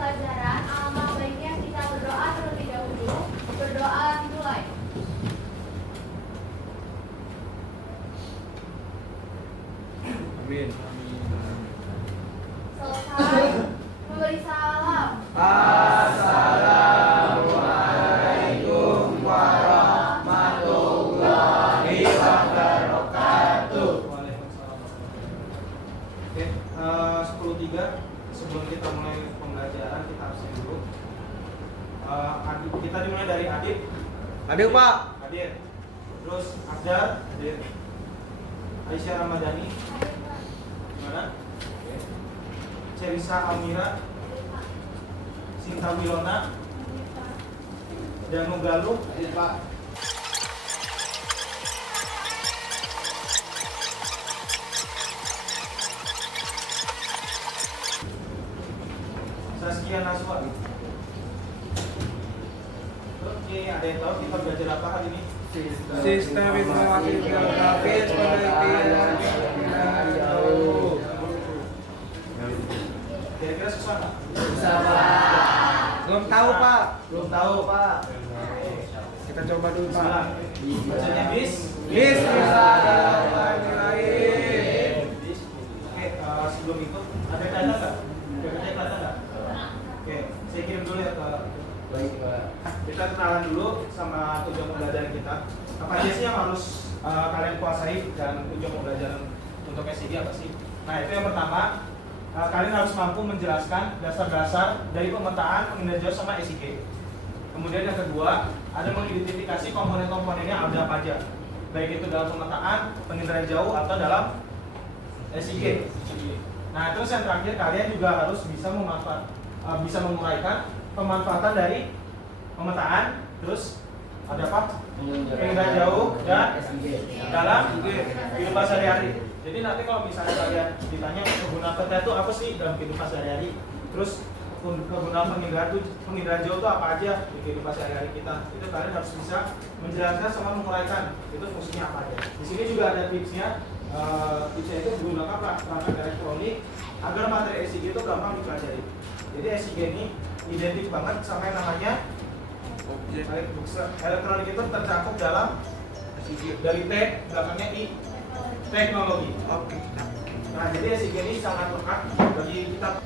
pelajaran, alangkah baiknya kita berdoa terlebih dahulu. Berdoa dimulai. Amin. Selesai memberi salam. Assalamualaikum warahmatullahi wabarakatuh. Waalaikumsalam. Oke, 10.3 sebelum kita mulai pembelajaran kita absen dulu. Kita dimulai dari Adit. Hadir Pak. Hadir. Terus Abdar. Hadir. Aisyah Ramadhani. Gimana? Oke. Cerisa Almira. Sinta Wilona. Danu Galuh. Hadir Pak. Saskia Naswa. Oke, ada yang tahu kita belajar apa hari ini? Sistem informasi geografis penelitian jauh. Kira-kira susah nggak? Bisa Pak. Belum tahu Pak. Belum tahu Pak. Kita coba dulu Pak. Bismillah. Bacanya bis. Bismillahirrahmanirrahim. Oke, sebelum itu ada tanda nggak? Ada tanda nggak? Oke, saya kirim dulu ya ke. Baik Pak. Kita kenalan dulu sama tujuan pembelajaran kita. Apa aja sih yang harus kalian kuasai dan tujuan pembelajaran untuk SIG apa sih? Nah, itu yang pertama, kalian harus mampu menjelaskan dasar-dasar dari pemetaan penginderaan jauh sama SIG. Kemudian yang kedua, ada mengidentifikasi komponen-komponennya ada apa aja, baik itu dalam pemetaan penginderaan jauh atau dalam SIG. Nah, terus yang terakhir, kalian juga harus bisa menguraikan pemanfaatan dari pemetaan, terus ada apa? Penginderaan jauh dan dalam kehidupan sehari-hari. Jadi nanti kalau misalnya kalian ditanya kegunaan peta itu apa sih dalam kehidupan sehari-hari, terus kegunaan penginderaan jauh itu apa aja di kehidupan sehari-hari kita, itu kalian harus bisa menjelaskan sama menguraikan itu fungsinya apa aja. Di sini juga ada tipsnya. Tipsnya itu menggunakan perangkat elektronik agar materi SIG itu gampang dipelajari. Jadi SIG ini identik banget sama yang namanya elektronik itu tercakup dalam dari T belakangnya I, teknologi. Oke. Nah, jadi SIG ini sangat lekat bagi kita.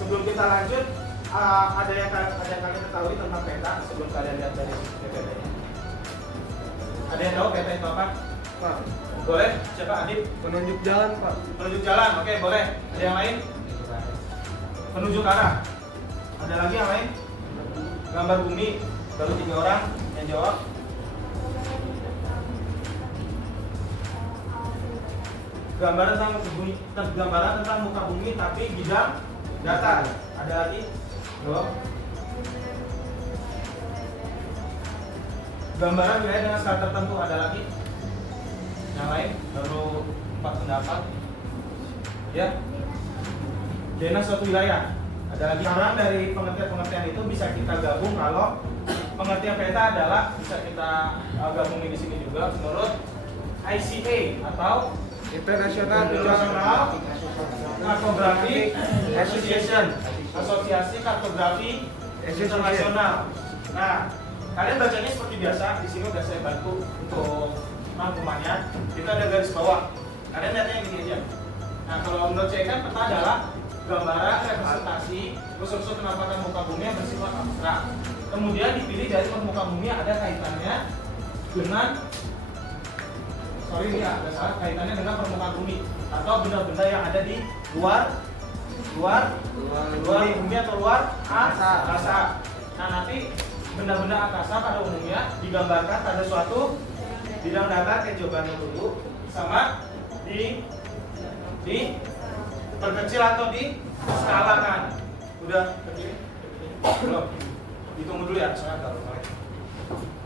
Sebelum kita lanjut, ada yang kalian ketahui tentang peta sebelum kalian lihat dari PPT-nya. Ada yang tahu peta itu apa? Pak. Boleh? Siapa? Adit? Penunjuk jalan Pak. Penunjuk jalan. Oke, boleh. Ada yang lain? Penunjuk arah. Ada lagi yang lain? Gambar bumi. Baru 3 orang yang jawab. Gambaran tentang muka bumi tapi bidang datar. Ada lagi? Belum. Gambaran wilayah dengan skala tertentu. Ada lagi? Yang lain? Baru 4 pendapat. Ya. Dena suatu wilayah. Ada lagi. Saran dari pengertian-pengertian itu bisa kita gabung kalau pengertian peta adalah bisa kita gabungin di sini juga menurut ICA atau International Cartographic Association, Asosiasi Kartografi Internasional. Nah, kalian bacanya seperti biasa. Di sini udah saya bantu untuk rangkumannya. Kita ada garis bawah. Kalian lihatnya yang gini aja. Nah, kalau menurut saya kan peta adalah gambaran representasi unsur-unsur penampatan muka bumi yang bersifat abstrak. Kemudian dipilih dari permukaan bumi ada kaitannya dengan kaitannya dengan permukaan bumi atau benda-benda yang ada di luar bumi atau luar angkasa. Nah, nanti benda-benda angkasa pada umumnya digambarkan pada suatu bidang datar kayak jawabannya dulu sama di perkecil atau di skalakan. Udah kecil? Belum. Ditunggu dulu ya, soalnya agak lumayan.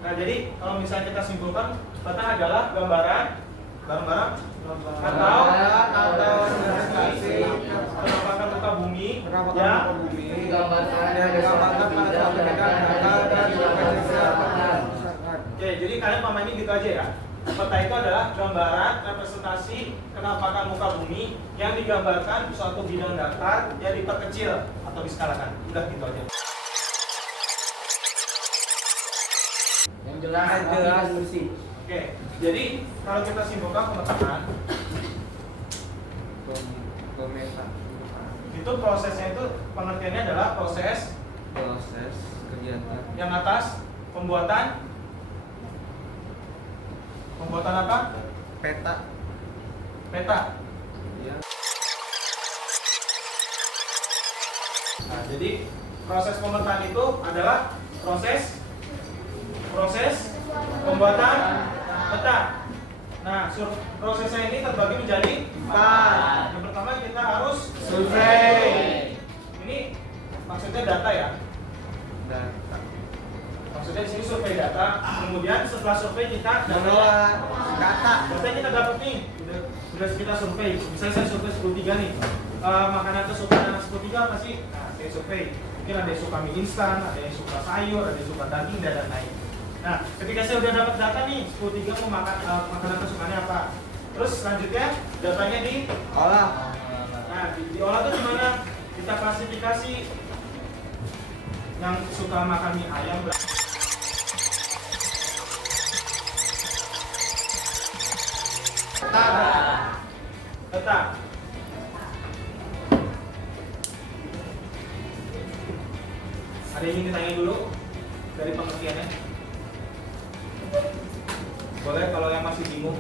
Nah, jadi kalau misalnya kita simpulkan, peta adalah gambaran atau representasi penampakan muka bumi yang digambarkan pada suatu bidang datar dan superficial. Oke, jadi kalian paham ini gitu aja ya. Peta itu adalah gambaran representasi kenampakan muka bumi yang digambarkan suatu bidang datar yang diperkecil atau diskalakan. Udah gitu aja. Yang jelas, rapi dan bersih. Oke, jadi kalau kita simpulkan pemetaan Pemeta. itu prosesnya itu pengertiannya adalah proses Proses kegiatan. yang atas pembuatan apa? Peta. Peta. Ya. Nah, jadi proses pemetaan itu adalah proses pembuatan peta. Nah, prosesnya ini terbagi menjadi 4. Yang pertama kita harus Survei. Ini maksudnya data ya. Data. Maksudnya di sini survei data. Kemudian setelah survei kita Mengelola data. data yang kita dapat nih. Sudah kita survei. Misalnya saya survei 10.3 nih. Makanan kesukaan anak 10.3 apa sih? Nah, saya survei. Mungkin ada yang suka mie instan, ada yang suka sayur, ada yang suka daging dan lain-lain. Nah, ketika saya udah dapat data nih, 10.3 mau makan makanan kesukaannya apa? Terus selanjutnya datanya Olah. Nah, diolah tuh gimana? Kita klasifikasi yang suka makan mie ayam. Peta. Ada yang ingin ditanya dulu dari pengertiannya? Boleh kalau yang masih bingung.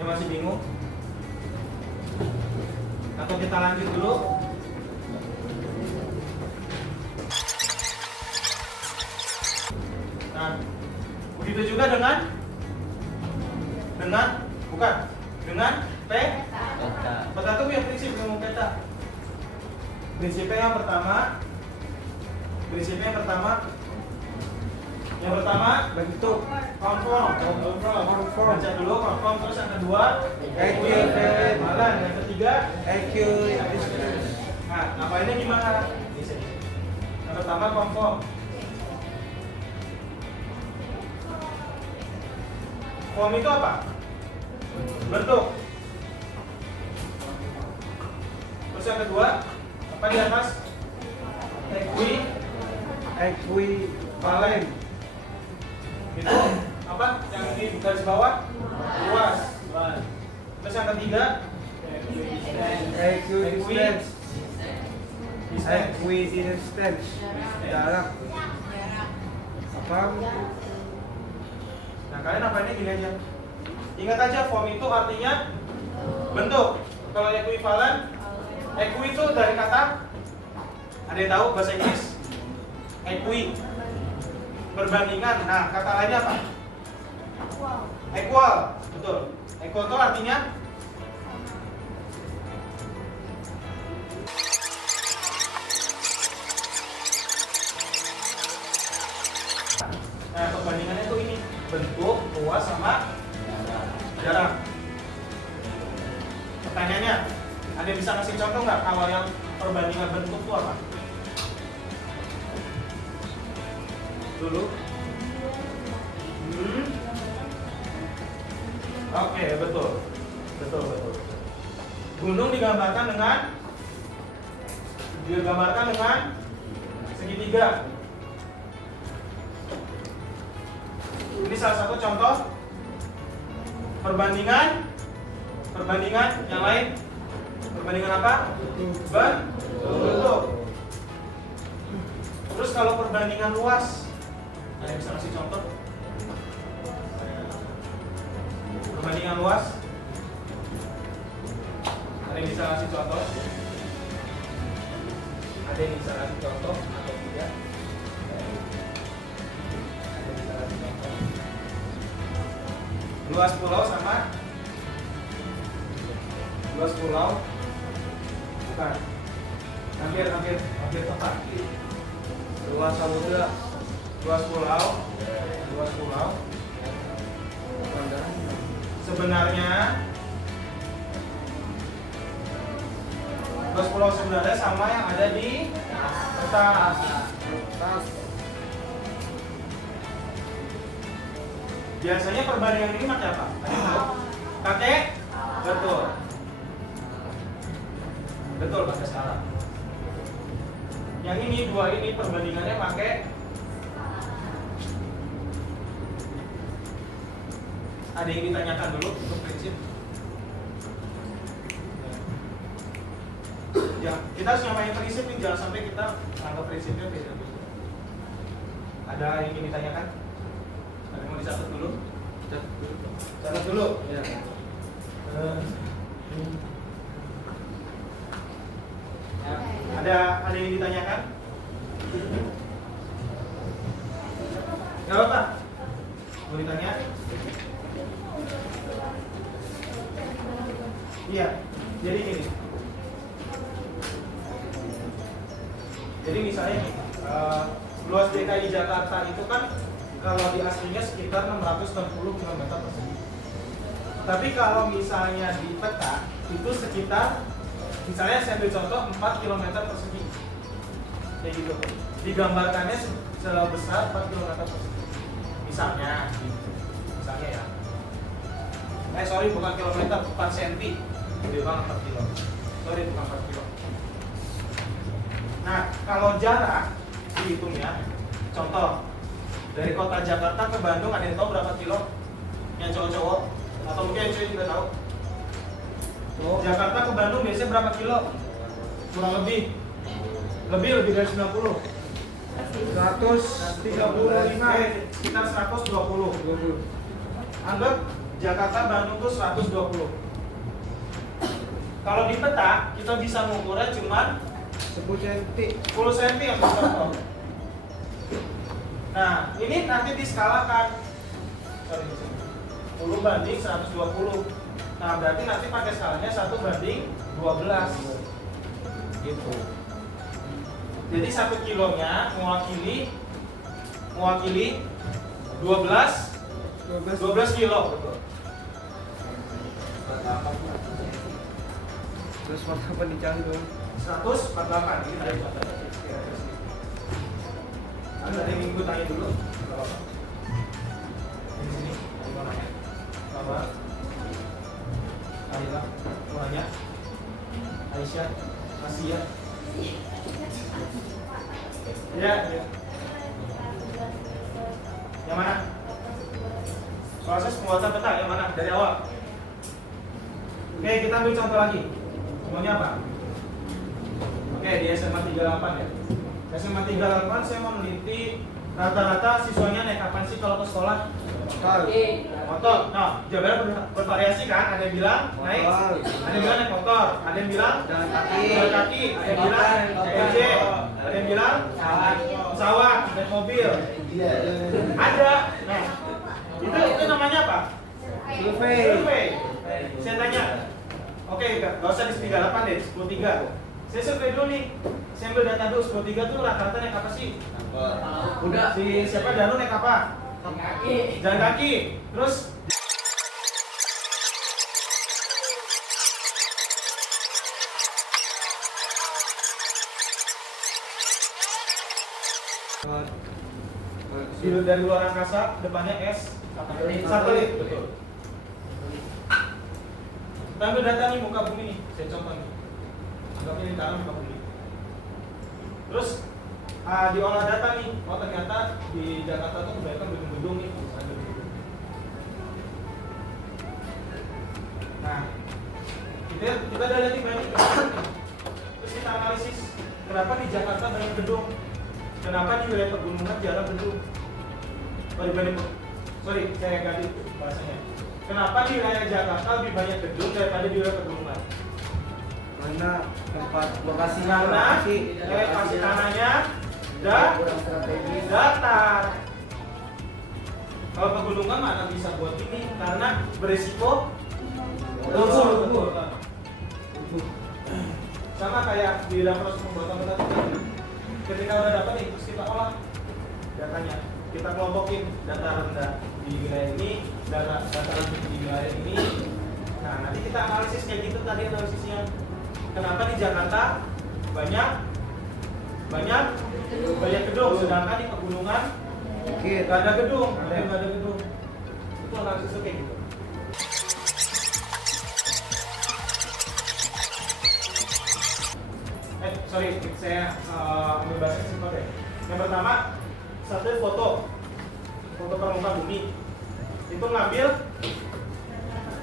Yang masih bingung? Atau kita lanjut dulu? Nah, begitu juga dengan peta. Peta itu punya prinsip ilmu peta. Prinsipnya yang pertama Bentuk. conform. Baca dulu conform, terus yang kedua Equivalent. malan, yang ketiga. Equivalent. Nah, ngapainnya gimana? Yang pertama conform. Form itu apa? Bentuk. Terus yang kedua apa di atas? Equivalent. Itu apa? Yang di garis bawah luas. Terus yang ketiga Equidistance. Equidistance. Jarak. Paham? Nah, kalian apa ini gini aja. Ingat aja form itu artinya bentuk. Kalau equivalent, equi itu dari kata, ada yang tahu bahasa Inggris? Equi, perbandingan. Nah, kata lainnya apa? Equal, betul. Equal itu artinya nah, perbandingannya itu ini, bentuk, luas sama jarak. Pertanyaannya, ada yang bisa ngasih contoh nggak kalau yang perbandingan bentuk itu apa? Dulu. Oke, betul. Gunung digambarkan dengan segitiga. Ini salah satu contoh perbandingan yang lain. Perbandingan apa? Bentuk. Terus kalau perbandingan luas, ada yang bisa kasih contoh? Perbandingan luas, ada yang bisa kasih contoh? Ada yang bisa kasih contoh atau tidak? Ada yang bisa kasih contoh? Luas pulau sama luas pulau bukan, hampir tepat. Luas samudra. Luas pulau sebenarnya luas pulau sebenarnya sama yang ada di peta. Biasanya perbandingan ini pakai apa? Ada yang tahu? Pakai? Betul. Betul, pakai skala. Yang ini, dua ini perbandingannya pakai ada yang ditanyakan dulu untuk prinsip. Ya, kita harus nyamain prinsip nih, jangan sampai kita anggap prinsipnya beda. Ada yang ingin ditanyakan? Ada yang mau dicatat dulu? Catat dulu. Ya. Ada yang ditanyakan? Gak apa-apa. Mau ditanya? Iya. Jadi gini. Jadi misalnya luas DKI Jakarta itu kan kalau di aslinya sekitar 660 km persegi. Tapi kalau misalnya di peta itu sekitar, misalnya saya ambil contoh 4 km persegi. Kayak gitu. Digambarkannya sebesar 4 km persegi. Misalnya ya. Sorry, bukan kilometer, 4 cm. Gede banget 4 kilo. Sorry, bukan 4 kilo. Nah, kalau jarak dihitungnya, contoh dari kota Jakarta ke Bandung, ada yang tahu berapa kilo? Yang cowok-cowok atau mungkin yang cewek juga tahu. Jakarta ke Bandung biasanya berapa kilo? Kurang lebih dari 90. 135, sekitar 120. Anggap Jakarta Bandung tuh 120. Kalau di peta kita bisa mengukurnya cuma 10 cm yang contoh. Nah, ini nanti diskalakan. 10 banding 120. Nah, berarti nanti pakai skalanya 1 banding 12. Gitu. Jadi 1 kilonya mewakili 12 kilo. Betul. Terus apa dicari dong? 148. Ini ada catatan. Ada yang ingin gue tanya dulu? Di sini, di mananya? Apa? Ayolah, mau nanya? Aisyah, Asia. Ya. Yang mana? Proses pembuatan peta yang mana? Dari awal. Oke, kita ambil contoh lagi. Semuanya apa? Oke, di SMA 38 ya. SMA 38 saya mau meneliti rata-rata siswanya naik kapan sih kalau ke sekolah? Motor. Nah, jawabannya bervariasi kan? Ada yang bilang naik, ada yang bilang naik motor, ada yang bilang jalan kaki, ada yang bilang ojek, ada yang bilang pesawat, naik mobil. Ada. Nah, itu namanya apa? Survei. Saya tanya. Oke, gak usah di 38 deh, 10.3. Saya survei dulu nih. Saya ambil data dulu, 10.3 tuh rata-rata naik apa sih? Udah. Si siapa Danu naik apa? Jalan kaki. Terus dari luar angkasa, depannya S, satelit. Betul. Kita ambil data nih muka bumi nih, saya contoh nih. Anggapnya ini tanah muka bumi. Terus diolah data nih, oh ternyata di Jakarta tuh kebanyakan gedung-gedung nih. Nah, kita udah lihat nih banyak gedung. Terus kita analisis, kenapa di Jakarta banyak gedung? Kenapa di wilayah pegunungan jarang gedung? Sorry, saya ganti bahasanya. Kenapa di wilayah Jakarta lebih banyak gedung daripada di wilayah pegunungan? Mana tempat lokasi Elevasi tanahnya datar. Kalau pegunungan mana bisa buat ini karena berisiko longsor. Sama kayak di dalam proses pembuatan peta tadi. Ketika udah dapat nih, terus kita olah datanya. Kita kelompokin data rendah di wilayah ini, data rendah di wilayah ini. Nah, nanti kita analisis kayak gitu tadi analisisnya. Kenapa di Jakarta banyak gedung, sedangkan di pegunungan nggak ada gedung, ada gedung. Itu analisis kayak gitu. Sorry, saya ambil bahasa simpel deh. Yang pertama, satu foto permukaan bumi. Itu ngambil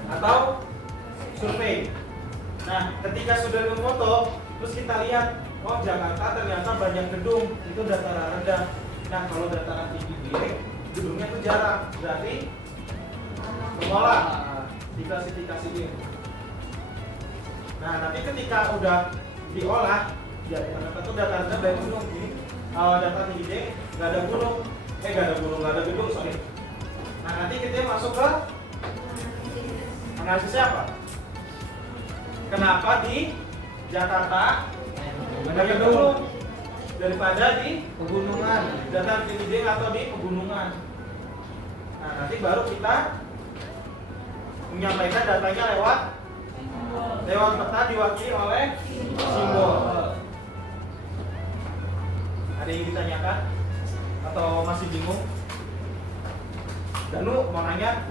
atau survei. Nah, ketika sudah memfoto, terus kita lihat, oh Jakarta ternyata banyak gedung, itu dataran rendah. Nah, kalau dataran tinggi gedungnya itu jarang, berarti mengolah diklasifikasiin. Nah, tapi ketika udah diolah, ya ternyata itu dataran rendah banyak gunung. Ini dataran tinggi D nggak ada gunung, nggak ada gedung, sorry. Nah, nanti kita masuk ke analisisnya apa? Kenapa di Jakarta banyak gunung daripada di Pegunungan. dataran tinggi D atau di pegunungan? Nah, nanti baru kita menyampaikan datanya lewat peta diwakili oleh simbol. Ada yang ditanyakan atau masih bingung? Danu mau nanya?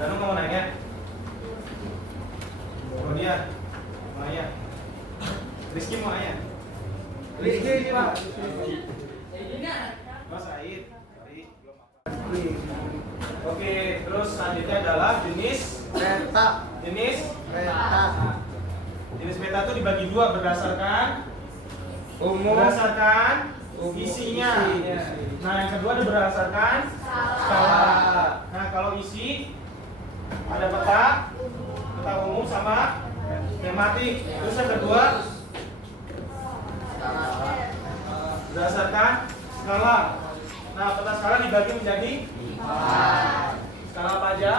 Danu mau nanya? Kemudian mau nanya? Rizky mau nanya? Rizky ini Pak. Mas Said, sorry, belum apa. Oke, terus selanjutnya adalah jenis Peta. Jenis peta itu dibagi dua berdasarkan Umum. isinya. Isi. Nah, yang kedua ada berdasarkan skala. Nah, kalau isi ada peta umum sama tematik. Terus yang kedua berdasarkan skala. Nah, peta skala dibagi menjadi skala apa aja?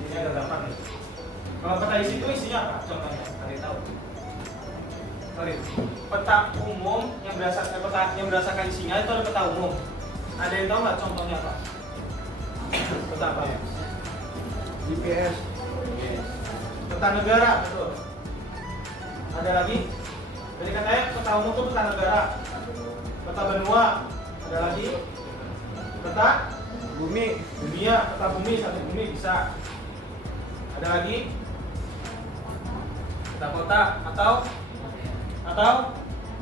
Ini agak gampang nih. Kalau peta isi itu isinya apa? Contohnya, ada yang tahu? Sorry, peta umum yang berdasarkan isinya itu ada peta umum. Ada yang tahu nggak contohnya apa? Peta apa? GPS. Peta negara, betul. Ada lagi? Jadi katanya peta umum itu peta negara. Peta benua, ada lagi? Peta Bumi. dunia, peta bumi, satu bumi bisa. Ada lagi? Peta kota atau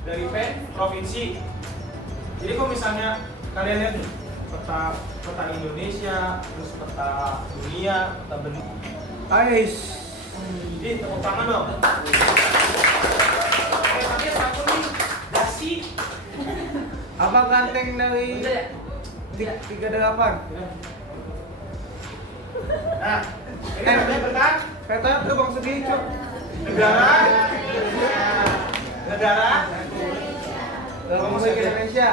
dari provinsi. Jadi kalau misalnya kalian lihat nih, peta Indonesia, terus peta dunia, peta benua. Ais. Jadi tepuk tangan dong. Oke, tapi satu nih dasi. Apa ganteng dari 38? Nah, ini namanya peta Peta tuh bang segi cok. negara. Republik Indonesia.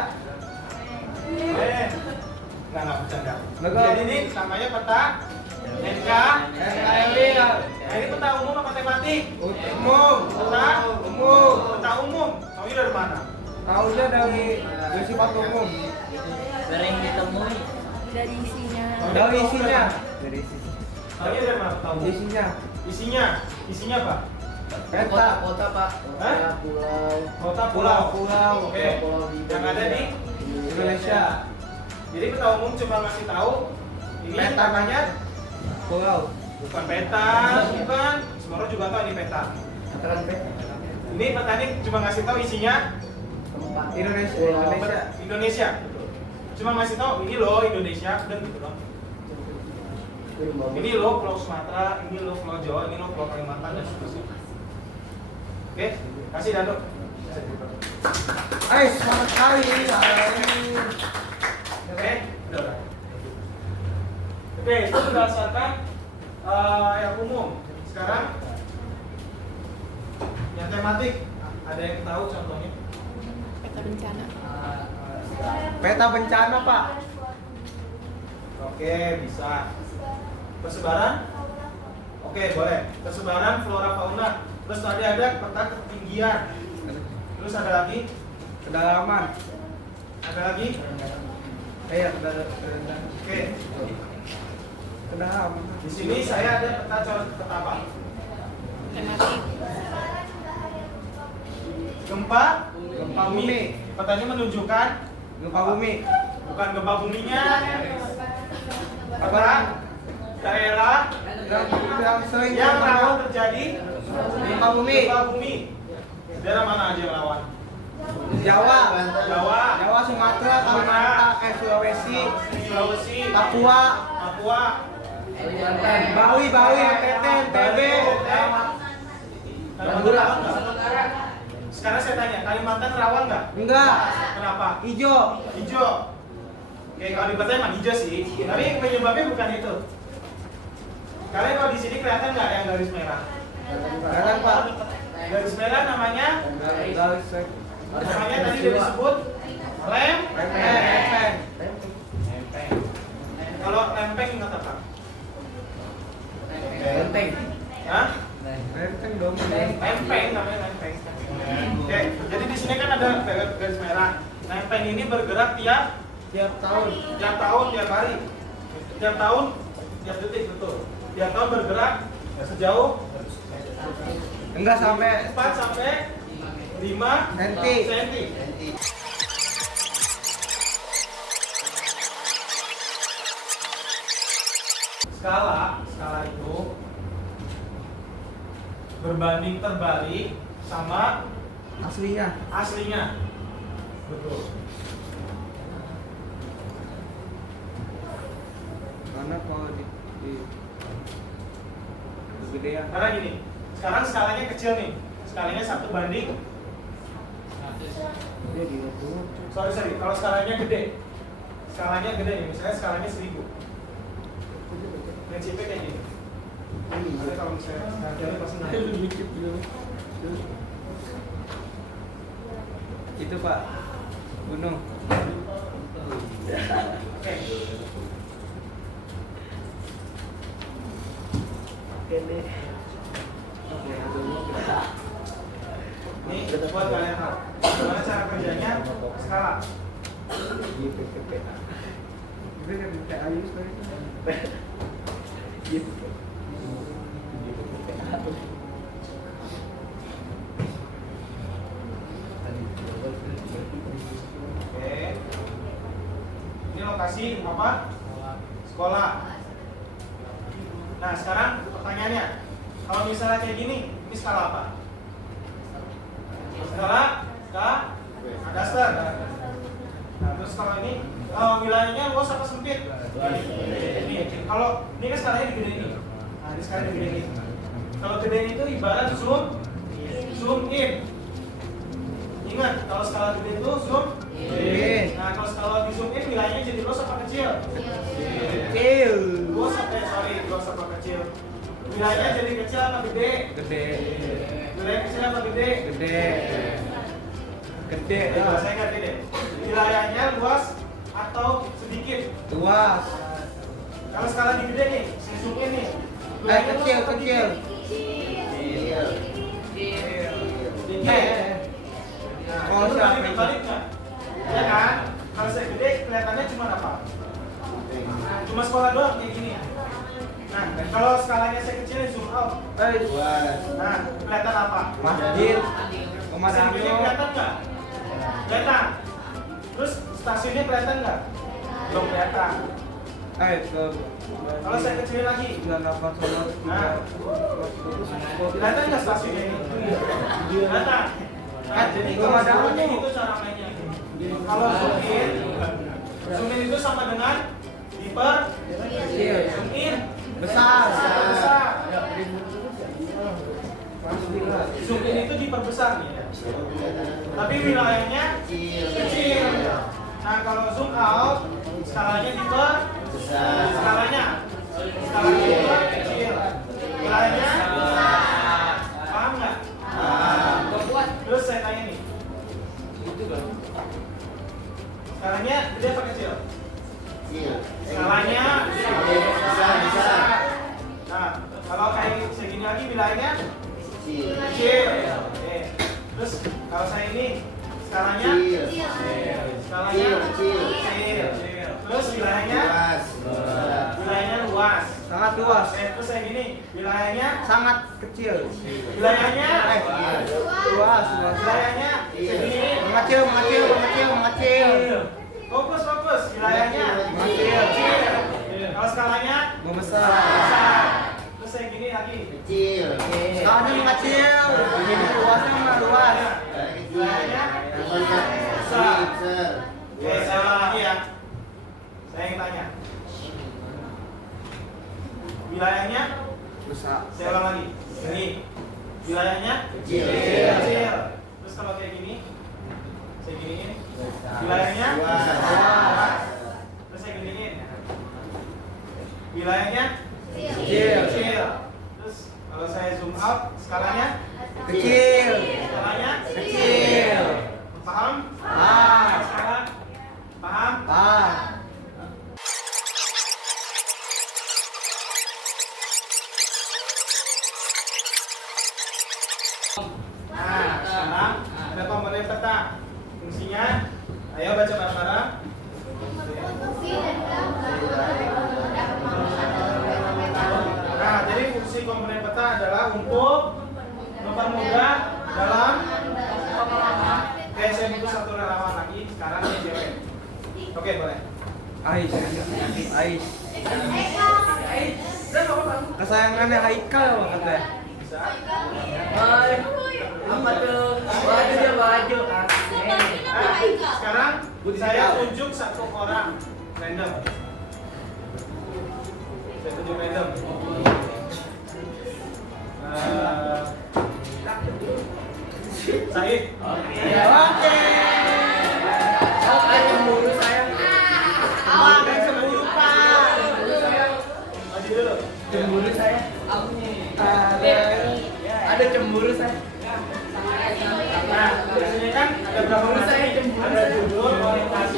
Nggak bercanda. Negara. Jadi ini namanya peta NKRI. Nah, ini peta umum apa tematik? Umum. Peta umum. Tahu dari mana? Tahunya dari sifat umum. Sering ditemui. Dari isinya. Dari isinya. Dari isi. Tahunya dari mana? Tahu. Isinya apa? Peta. Kota Pak. Hah? Pulau. Kota Pulau. Oke. Yang ada di Indonesia. Jadi peta umum cuma ngasih tahu ini Peta. namanya Pulau. bukan peta, bukan. Semua orang juga tahu ini peta. Katakan peta. Ini peta ini cuma ngasih tahu isinya Indonesia. Indonesia. Cuma ngasih tahu ini loh Indonesia dan gitu loh. Ini loh Pulau Sumatera, ini loh Pulau Jawa, ini loh Pulau Kalimantan dan seterusnya. Oke, kasih Danu. Ais, selamat sekali. Oke, udah. Oke, itu berdasarkan yang umum. Sekarang yang tematik, ada yang tahu contohnya? Peta bencana. Peta bencana Pak. Oke, bisa. Persebaran? Oke, boleh. Persebaran flora fauna. Terus tadi ada peta ketinggian. Terus ada lagi? Kedalaman. Ada lagi? Iya, kedalaman. Oke. Kedalaman. Di sini saya ada peta apa? Tematik. Gempa Gempa bumi. Petanya menunjukkan Gempa bumi. bukan gempa buminya. Peta daerah Yang sering yang rawan terjadi gempa bumi. gempa bumi. Daerah mana aja yang rawan? Jawa. Jawa, Jawa, Sumatera, Kalimantan, Sulawesi, Sulawesi, Papua, Papua, Bawi, NTT, NTB. Kalimantan rawan nggak? Sekarang saya tanya, Kalimantan rawan nggak? Enggak. Kenapa? Hijau. Hijau. Oke, kalau di peta emang hijau sih, tapi penyebabnya bukan itu. Kalian kalau di sini kelihatan nggak yang garis merah? Kelihatan, Pak. Garis merah namanya Garis tadi udah disebut lem. lempeng. Kalau lempeng ingat apa? Lempeng. Hah? Lempeng dong. Lempeng namanya lempeng. Oke, jadi di sini kan ada garis merah. Lempeng ini bergerak Tiap tahun. tiap tahun, tiap hari, tiap tahun, tiap detik betul. Tiap tahun bergerak sejauh Enggak sampai 4 sampai 5 Senti. senti. Skala itu berbanding terbalik sama aslinya. aslinya. Betul. Karena kalau di kegedean. Karena gini, sekarang skalanya kecil nih. Skalanya 1 banding. Sorry, kalau skalanya gede. Skalanya gede nih, misalnya skalanya 1000. Prinsipnya kayak gini. Ada kalau misalnya skalanya pasti naik. Itu Pak, gunung. Oke. Ini buat kalian tahu. Gimana cara kerjanya skala. Oke. Ini lokasi apa? Sekolah. Nah, sekarang pertanyaannya, kalau misalnya kayak gini, ini skala apa? Skala kadaster. Nah, terus kalau ini wilayahnya luas apa sempit? Ini. Kalau ini kan skalanya di gede ini. Nah, ini skalanya di gede ini. Kalau gede itu ibarat zoom in. Ingat, kalau skala gede itu zoom in. Nah, kalau skala di zoom in wilayahnya jadi luas apa kecil? Kecil. Luas apa kecil? Wilayahnya jadi kecil apa gede? Gede. Wilayah kecil apa gede? Gede. Gede. Saya ngerti deh. Wilayahnya luas atau sedikit? Luas. Kalau skala di gede nih, saya zoom in nih. Kecil, kecil. Dikit. Kalau Itu siapa tadi terbalik nggak? Ya kan? Kalau saya gede, kelihatannya cuma apa? Cuma sekolah doang kayak gini. Nah, kalau skalanya saya kecil, zoom out. Nah, kelihatan apa? Masjid. Stasiunnya Komandannya. kelihatan nggak? Kelihatan. Terus stasiunnya kelihatan nggak? Belum kelihatan. Itu. Kalau saya kecilin lagi, 98 sama nah, kelihatan nggak stasiunnya ini? Kelihatan. Nah, jadi kalau Komandannya. itu cara mainnya. Kalau zoom in itu sama dengan diper, Kecil. zoom in, Besar. besar. Pastilah. Zoom in itu diperbesar nih ya. Tapi wilayahnya kecil. Nah, kalau zoom out, skalanya diperbesar. Skalanya kecil. Wilayahnya paham nggak? Terus saya tanya nih. Skalanya gede apa kecil? Skalanya besar. Nah, kalau kayak segini lagi wilayahnya kecil. Oke. Terus kalau saya ini skalanya kecil. Terus wilayahnya luas. Sangat luas. Terus saya gini Wilayahnya sangat kecil. wilayahnya Luas. wilayahnya segini. Mengecil. Fokus. Wilayahnya Kecil. Kalau skalanya Membesar. besar. Terus yang gini lagi. Kecil. Skalanya mengecil. Ini luasnya mah luas. Wilayahnya besar. Oke, saya ulang lagi ya. Saya ingin tanya. Wilayahnya Besar. saya ulang lagi. Ini wilayahnya Kecil. Terus kalau kayak gini, saya giniin. Wilayahnya Luas. Terus saya giniin. Wilayahnya Kecil. Terus kalau saya zoom out, skalanya Kecil. skalanya Kecil. Paham? Paham. Skala? Paham? Nah, sekarang ada komponen peta. Fungsinya, ayo baca bareng-bareng. Nah, jadi fungsi komponen peta adalah untuk mempermudah dalam. Oke, saya butuh satu relawan lagi. Sekarang ini cewek. Oke, boleh. Ais. Udah, nggak apa-apa. Kesayangannya Haikal katanya. Bisa. Apa tuh? Baju. Nah, sekarang saya tunjuk satu orang random. Saya tunjuk random. Said. Oke. Cemburu saya. Ada cemburu Pak. Maju dulu. Cemburu saya. Ada cemburu saya. Nah, di sini kan ada berapa materi? Ada judul, orientasi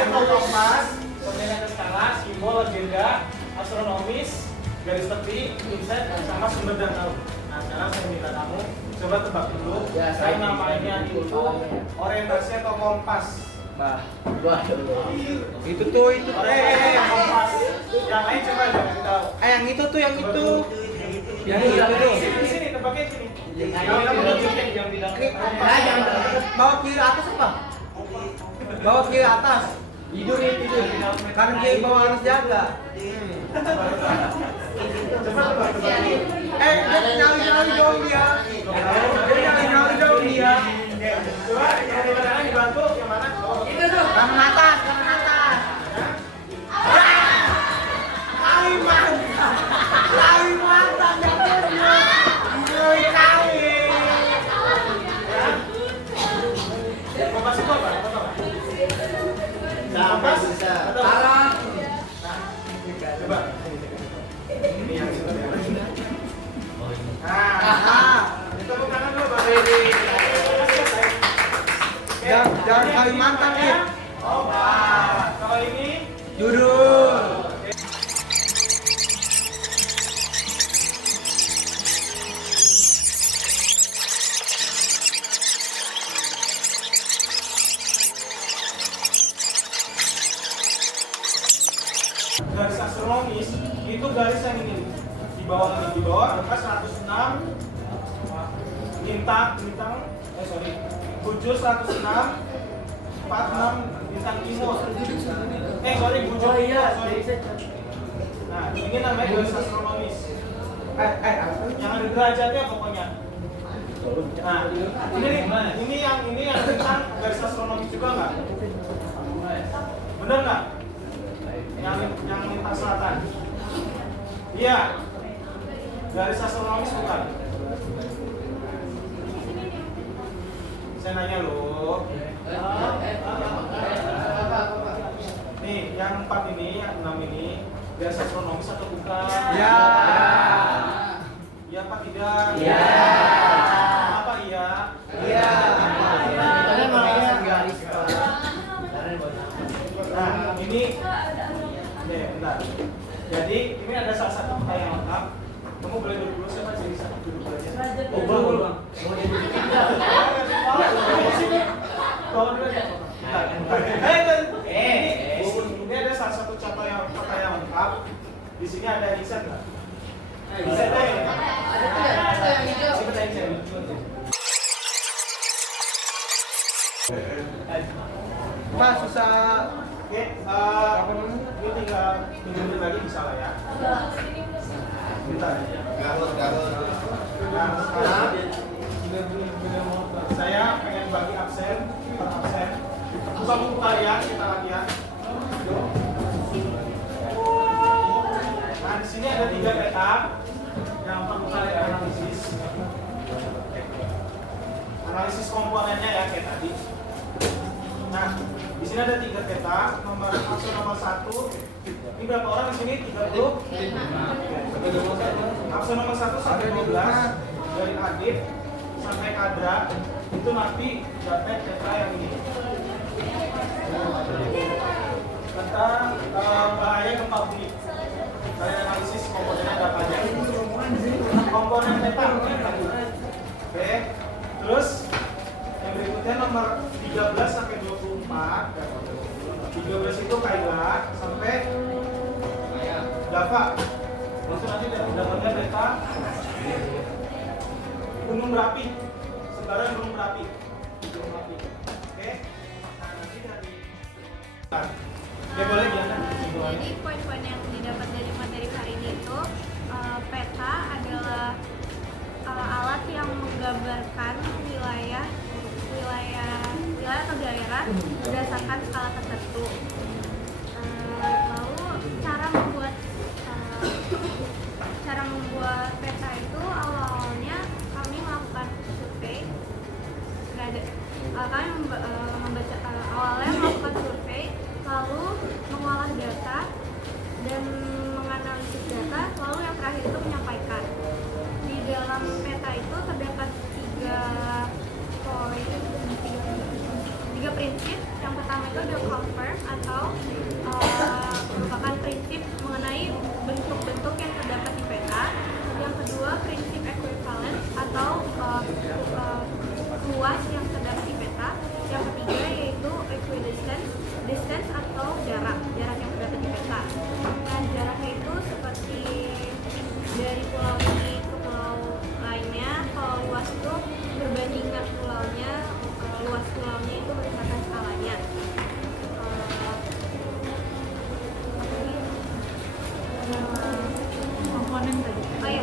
atau kompas, pemilihan skala, simbol, legenda, astronomis, garis tepi, insight, sama sumber dan tahu. Nah, sekarang saya minta kamu coba tebak dulu. Ya, Saya saya namanya itu orientasi atau kompas. Itu tuh. Kompas. Yang lain coba jangan tahu. Yang itu tuh, yang itu. Yang Di itu tuh. sini, tebaknya sini. Kalau kamu tunjukin yang bilang kompas. Bawa kiri atas apa? Bawa kiri atas. Tidur. Karena dia bawa harus jaga. Coba tebak. Dia nyali-nyali dong dia. Coba yang dibantu yang mana? Itu tuh. Kanan atas. Kalimantan jatuhnya. Ini kali. Kompas itu apa? Kompas atau Arah. coba. Ini yang sebenarnya. Tepuk tangan dulu Bang Riri. Jangan Kalimantan nih. Kalau ini Judul. garis astronomis itu garis yang ini di bawah angka 106 bujur 106 46 bintang timur. Bujur. Nah, ini namanya garis astronomis. Yang ada derajatnya pokoknya. Nah, ini yang tentang garis astronomis juga nggak? Bener nggak? Yang lintang selatan. Iya. Garis astronomis bukan? Saya nanya loh. Nih, yang 4 ini, yang 6 ini garis astronomis atau bukan? Ya. Iya apa tidak? Iya. Apa iya? Iya. Nah, ini bentar. Jadi, ini ada salah satu peta yang lengkap. Kamu boleh duduk dulu, saya jadi satu duduk aja. Oh, boleh, Bang. Tolong dulu aja. Ini ada salah satu peta yang lengkap. Di sini ada riset nggak? Bisa deh. Ada tuh ya, ada yang hijau. Coba tanya saya. Mas susah Oke, ini tinggal 7 menit lagi bisa lah ya. Bentar. Garut. Nah, sekarang saya pengen bagi absen per absen. Buka buku kalian, kita latihan. Nah, di sini ada 3 peta yang perlu kalian analisis. Analisis komponennya ya kayak tadi. Nah, di sini ada 3 peta, absen nomor 1. Ini berapa orang di sini? 30. Absen nomor 1 sampai 12 dari Adit sampai Kadra itu nanti dapat peta yang ini. Tentang bahaya gempa bumi. Kalian analisis komponennya ada apa aja. Komponen peta. Oke. Terus yang berikutnya nomor 13 sampai 24. 13 itu Kaila sampai Dava. Itu nanti dapatnya peta Gunung Merapi. Sekarang Gunung Merapi. Oke. Nah, nanti dari ya boleh Diana. Jadi poin-poin yang didapat dari materi hari ini itu peta adalah alat yang menggambarkan wilayah atau daerah berdasarkan skala tertentu. Lalu cara membuat peta itu awalnya kami melakukan survei. Awalnya melakukan survei, lalu mengolah data dan menganalisis data, lalu yang terakhir itu menyampaikan. Di dalam peta itu terdapat 3 prinsip. Yang pertama itu the confirm atau merupakan prinsip mengenai bentuk-bentuk yang terdapat di peta. Yang kedua prinsip equivalence atau luas yang terdapat di peta. Yang ketiga yaitu distance atau jarak yang terdapat di peta. Nah, jaraknya itu seperti dari pulau ini ke pulau lainnya. Kalau luas itu berbandingan pulaunya, luas pulaunya itu berdasarkan skalanya. Komponen tadi. Oh iya.